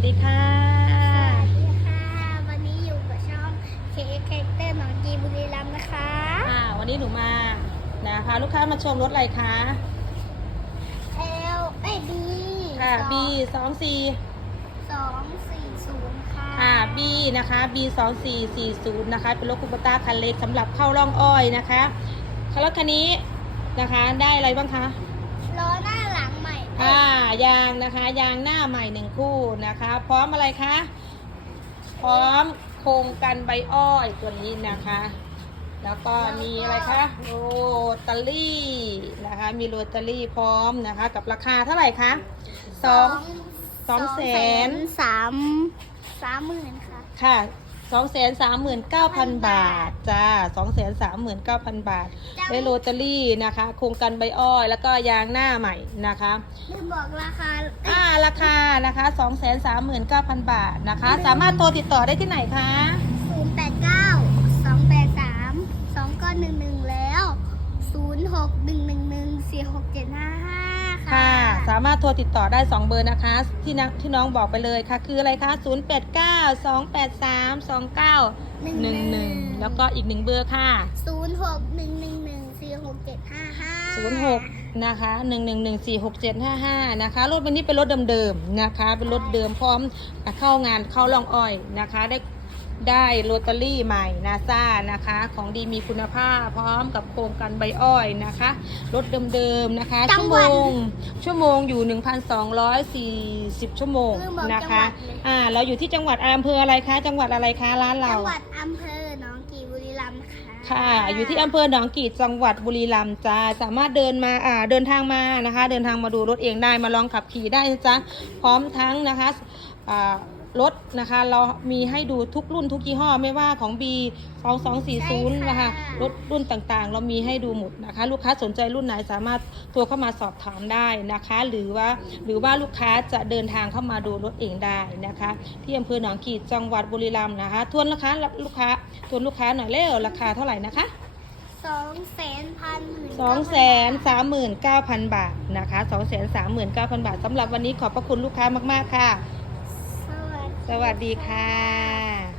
วัสดีค่ะ สวัสดีค่ะ วันนี้อยู่กับช่องเคเค้กเตอร์หนองกีบุรีรัมย์นะคะอ่าวันนี้หนูมานะคะ ลูกค้ามาชมรถอะไรคะ L ไอ B ค่ะ B สองสี่สองสี่ศูนย์ค่ะค่ะ B นะคะ B สองสี่สี่ศูนย์นะคะ เป็นรถคูปต้าคันเล็กสำหรับเข้าร่องอ้อยนะคะ รถคันนี้นะคะ ได้อะไรบ้างคะ ล้อหน้าหลังใหม่ อ่า ยางนะคะ ยางหน้าใหม่หนึ่งคู่นะคะ พร้อมอะไรคะ พร้อมโครงกันใบอ้อยตัวนี้นะคะ แล้วก็มีอะไรคะโรตารี่นะคะ มีโรตารี่พร้อมนะคะ กับราคาเท่าไหร่คะสองสองแสนสามสามหมื่นค่ะค่ะ สองแสนสามหมื่นเก้าพันบาทจ้าสองแสนสามหมื่นเก้าพันบาทจ้าได้โรตารี่นะคะ โครงกันใบอ้อยแล้วก็ยางหน้าใหม่นะคะลืมบอกราคาอ่าราคานะคะ2 3 9 0 0 0บาทนะคะ สามารถโทรติดต่อได้ที่ไหนคะศูนย์แปดเก้าสองแปดสามสองก้อนหนึ่งหนึ่งแล้วศูนย์หกหนึ่งหนึ่งหนึ่งสี่หกเจ็ดห้าห้า ค่ะค่ะ สามารถโทรติดต่อได้ 2 เบอร์นะคะ ที่นะที่น้องบอกไปเลยค่ะ คืออะไรคะ 0 8 9 2 8 3 2 9 1 1 แล้วก็อีก1เบอร์ค่ะ ศูนย์หกหนึ่งหนึ่งหนึ่งสี่หกเจ็ดห้าห้า06 นะคะ 1114675นะคะ รถวันนี้เป็นรถเดิมๆนะคะ เป็นรถเดิมพร้อมเข้างานเข้าล่องอ้อยนะคะได้ ได้โรตารี่ใหม่นาซานะคะ ของดีมีคุณภาพพร้อมกับโครงกันใบอ้อยนะคะรถเดิมๆนะคะชั่วโมงชั่วโมงอยู่ 1,240 ชั่วโมงนะคะอ่าเราอยู่ที่จังหวัดอำเภออะไรคะ จังหวัดอะไรคะร้านเรา จังหวัดอำเภอหนองกีบุรีรัมย์ค่ะค่ะ อยู่ที่อำเภอหนองกีดจังหวัดบุรีรัมย์จ้าสามารถเดินมาอ่าเดินทางมานะคะ เดินทางมาดูรถเองได้มาลองขับขี่ได้นะจ๊ะพร้อมทั้งนะคะอ่า รถนะคะ เรามีให้ดูทุกรุ่นทุกยี่ห้อไม่ว่าของ B 2240นะคะรถรุ่นต่างๆ เรามีให้ดูหมดนะคะ ลูกค้าสนใจรุ่นไหนสามารถโทรเข้ามาสอบถามได้นะคะ หรือว่าหรือว่าลูกค้าจะเดินทางเข้ามาดูรถเองได้นะคะ ที่อำเภอหนองกีดจังหวัดบุรีรัมย์นะคะทวนราคาลูกค้าทวนลูกค้าหน่อยเร็วราคาเท่าไหร่นะคะสองแสนพันหมื่นสองแสนสามหมื่นเก้าพันบาทนะคะสองแสนสามหมื่นเก้าพันบาทสำหรับวันนี้ขอบพระคุณลูกค้ามากๆค่ะสวัสดี สวัสดีค่ะ